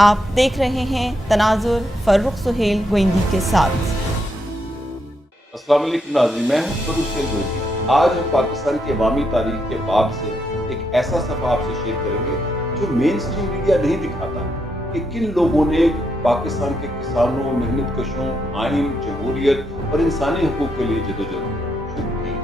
آپ دیکھ رہے ہیں تناظر فروخ سہیل گوئندی کے ساتھ۔ السلام علیکم ناظرین، میں ہوں فروخ سہیل گوئندی۔ آج ہم پاکستان کی عوامی تاریخ کے باب سے ایک ایسا صفحہ آپ سے شیئر کریں گے جو مین سٹریم میڈیا نہیں دکھاتا کہ کن لوگوں نے پاکستان کے کسانوں، محنت کشوں، آئین، جمہوریت اور انسانی حقوق کے لیے جدوجہد شروع کی۔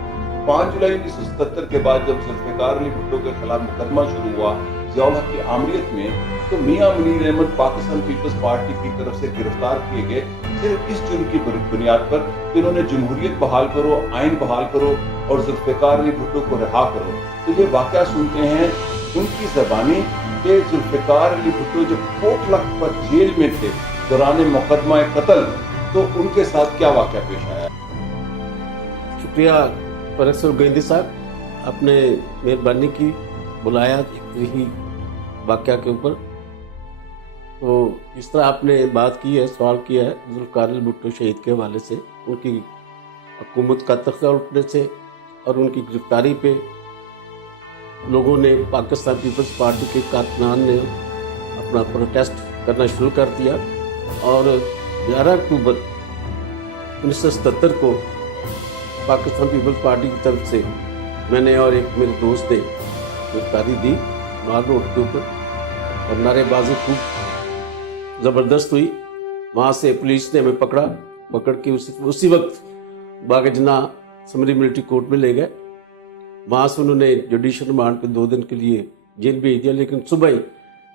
5 جولائی 1977 کے بعد جب ذوالفقار علی بھٹو کے خلاف مقدمہ شروع ہوا ضیاء الحق کی آمریت میں، تو میاں منیر احمد پاکستان پیپلز پارٹی کی طرف سے گرفتار کیے گئے صرف اس جرم کی بنیاد پر کہ انہوں نے جمہوریت بحال کرو، آئین بحال کرو اور ذوالفقار علی بھٹو کو رہا کرو۔ تو یہ واقعہ سنتے ہیں ان کی زبانی کہ ذوالفقار علی بھٹو جب کوٹ لکھ پر جیل میں تھے دوران مقدمہ قتل، تو ان کے ساتھ کیا واقعہ پیش آیا۔ شکریہ فروخ سہیل گوئندی صاحب، آپ نے مہربانی کی بلایا یہی واقعہ کے اوپر۔ تو اس طرح آپ نے بات کی ہے، سوال کیا ہے ذوالفقار علی بھٹو شہید کے حوالے سے، ان کی حکومت کا تختہ اٹھنے سے اور ان کی گرفتاری پہ لوگوں نے، پاکستان پیپلز پارٹی کے کارکنان نے اپنا پروٹیسٹ کرنا شروع کر دیا، اور 11 اکتوبر 1977 کو پاکستان پیپلز پارٹی کی طرف سے میں نے اور ایک میرے دوست نے گرفتاری دی مار روڈ کے اوپر، اور نعرے بازی خوب زبردست ہوئی۔ وہاں سے پولیس نے ہمیں پکڑ کے اسی وقت باغ جناح سمری ملٹری کورٹ میں لے گئے۔ وہاں سے انہوں نے جوڈیشل ریمانڈ پہ 2 دن کے لیے جیل بھیج دیا، لیکن صبح ہی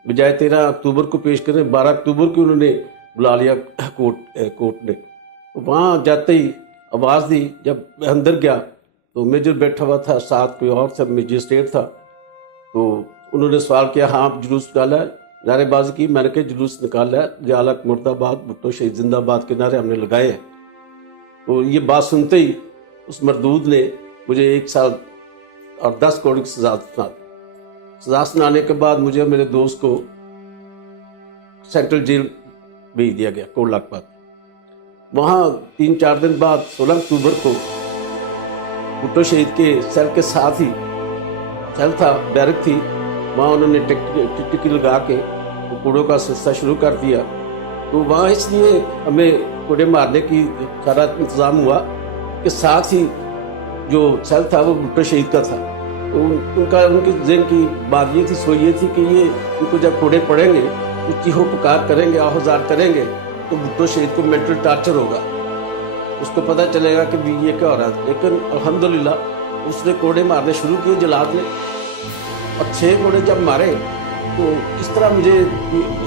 بجائے 13 اکتوبر کو پیش کریں 12 اکتوبر کو انہوں نے بلا لیا کورٹ نے۔ وہاں جاتے ہی آواز دی، جب میں اندر گیا تو میجر بیٹھا ہوا تھا، ساتھ کوئی اور سب مجسٹریٹ تھا، تو انہوں نے سوال کیا، ہاں آپ جلوس نکالا ہے، نعرے بازی کی، میں نے کہا جلوس نکالا ہے، ضیاء الحق مرد آباد، بھٹو شہید زندہ باد کے نعرے ہم نے لگائے ہیں۔ تو یہ بات سنتے ہی اس مردود نے مجھے 1 سال اور 10 کروڑ کی سزا سنانے کے بعد مجھے اور میرے دوست کو سینٹرل جیل بھیج دیا گیا کوٹ لکھپت۔ وہاں 3-4 دن بعد 16 اکتوبر کو بھٹو شہید کے سیل کے ساتھ ہی سیل تھا، بیرک تھی، وہاں انہوں نے ٹکی لگا کے کوڑوں کا سلسلہ شروع کر دیا۔ تو وہاں اس لیے ہمیں کوڑے مارنے کی سارا انتظام ہوا کہ ساتھ ہی جو سیل تھا وہ بھٹو شہید کا تھا۔ تو ان کے ذہن کی بات یہ تھی، سوچ یہ تھی کہ یہ ان کو جب کوڑے پڑیں گے، کچھ چیخو پکار کریں گے، آہوزار کریں گے، تو بھٹو شہید کو مینٹل ٹارچر ہوگا، اس کو پتہ چلے گا کہ یہ کیا ہو رہا ہے۔ لیکن الحمدللہ اس نے کوڑے مارنے شروع کیے جلاد نے، اور 6 کوڑے جب مارے تو اس طرح مجھے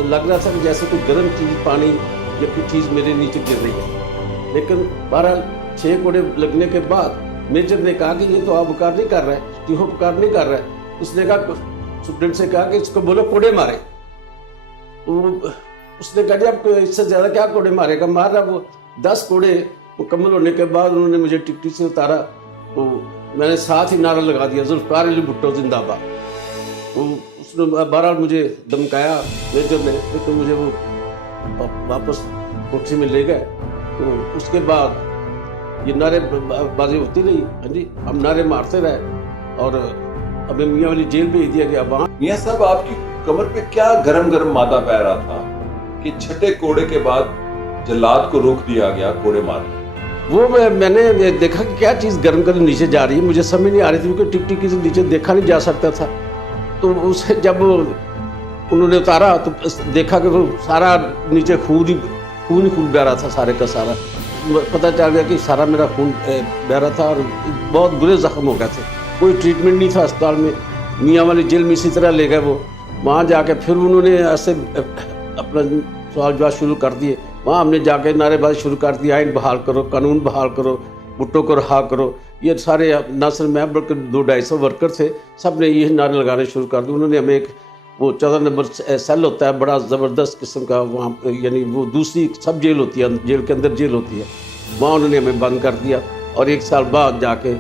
لگ رہا تھا کہ جیسے کوئی گرم چیز، پانی یا کوئی چیز میرے نیچے گر رہی ہے۔ لیکن 6 کوڑے لگنے کے بعد میجر نے کہا کہ یہ تو آپ بکار نہیں کر رہے، چیخو پکار نہیں کر رہے۔ اس نے کہا، سپرنٹ سے کہا کہ اس کو بولو کوڑے مارے۔ اس نے کہا جی اب اس سے زیادہ کیا کوڑے مارے گا، مار رہا وہ۔ 10 کوڑے مکمل ہونے کے بعد انہوں نے مجھے ٹکٹی سے اتارا، تو میں نے ساتھ ہی نعرہ لگا دیا، ذوالفقار علی بھٹو زندہ باد۔ تو اس نے بہرحال مجھے دمکایا میجر نے، لیکن مجھے وہ واپس کوٹھی میں لے گئے۔ تو اس کے بعد یہ نعرے بازی ہوتی رہی، ہاں جی، ہم نعرے مارتے رہے، اور ہمیں میاں والی جیل بھیج دیا گیا۔ وہاں میاں صاحب، آپ کی کمر پہ کیا گرم مادہ بہ رہا تھا کہ 6 کوڑے کے بعد جلاد کو روک دیا گیا کوڑے مارنے؟ وہ میں نے دیکھا کہ کیا چیز گرم نیچے جا رہی ہے، مجھے سمجھ نہیں آ رہی تھی، کیونکہ ٹک سے نیچے دیکھا نہیں جا سکتا تھا۔ تو اسے جب انہوں نے اتارا تو دیکھا کہ وہ سارا نیچے خون ہی بہ رہا تھا، سارے کا سارا۔ پتہ چل گیا کہ سارا میرا خون بہ رہا تھا، اور بہت برے زخم ہو گئے تھے، کوئی ٹریٹمنٹ نہیں تھا اسپتال میں۔ میاں والی جیل میں اسی طرح لے گئے وہ، وہاں جا کے پھر انہوں نے ایسے اپنا سوال جواب شروع کر دیے۔ وہاں ہم نے جا کے نعرے بازی شروع کر دی، آئین بحال کرو، قانون بحال کرو، بھٹو کو رہا کرو۔ یہ سارے نہ صرف میں بلکہ 200-250 ورکر تھے، سب نے یہ نعرے لگانے شروع کر دیے۔ انہوں نے ہمیں ایک وہ 14 نمبر سیل ہوتا ہے، بڑا زبردست قسم کا، وہاں یعنی وہ دوسری سب جیل ہوتی ہے، جیل کے اندر جیل ہوتی ہے، وہاں انہوں نے ہمیں بند کر دیا، اور 1 سال بعد جا کے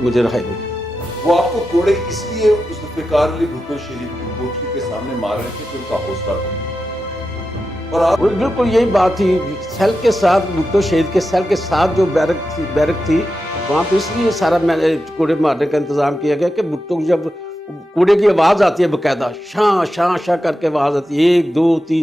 مجھے رہائی ملی۔ وہ آپ کو کوڑے اس لیے ذوالفقار علی بھٹو شہید کی کوٹھی کے سامنے مار رہے تھے کہ ان کا حوصلہ تھا، اور آپ بالکل یہی بات تھی۔ سیل کے ساتھ، بھٹو شہید کے سیل کے ساتھ جو بیرک تھی، وہاں پہ اس لیے سارا میں نے کوڑے مارنے کا انتظام کیا گیا کہ بھٹو جب کوڑے کی آواز آتی ہے، باقاعدہ شاں شاں شاں کر کے آواز آتی ہے، 1 2 3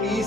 30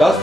10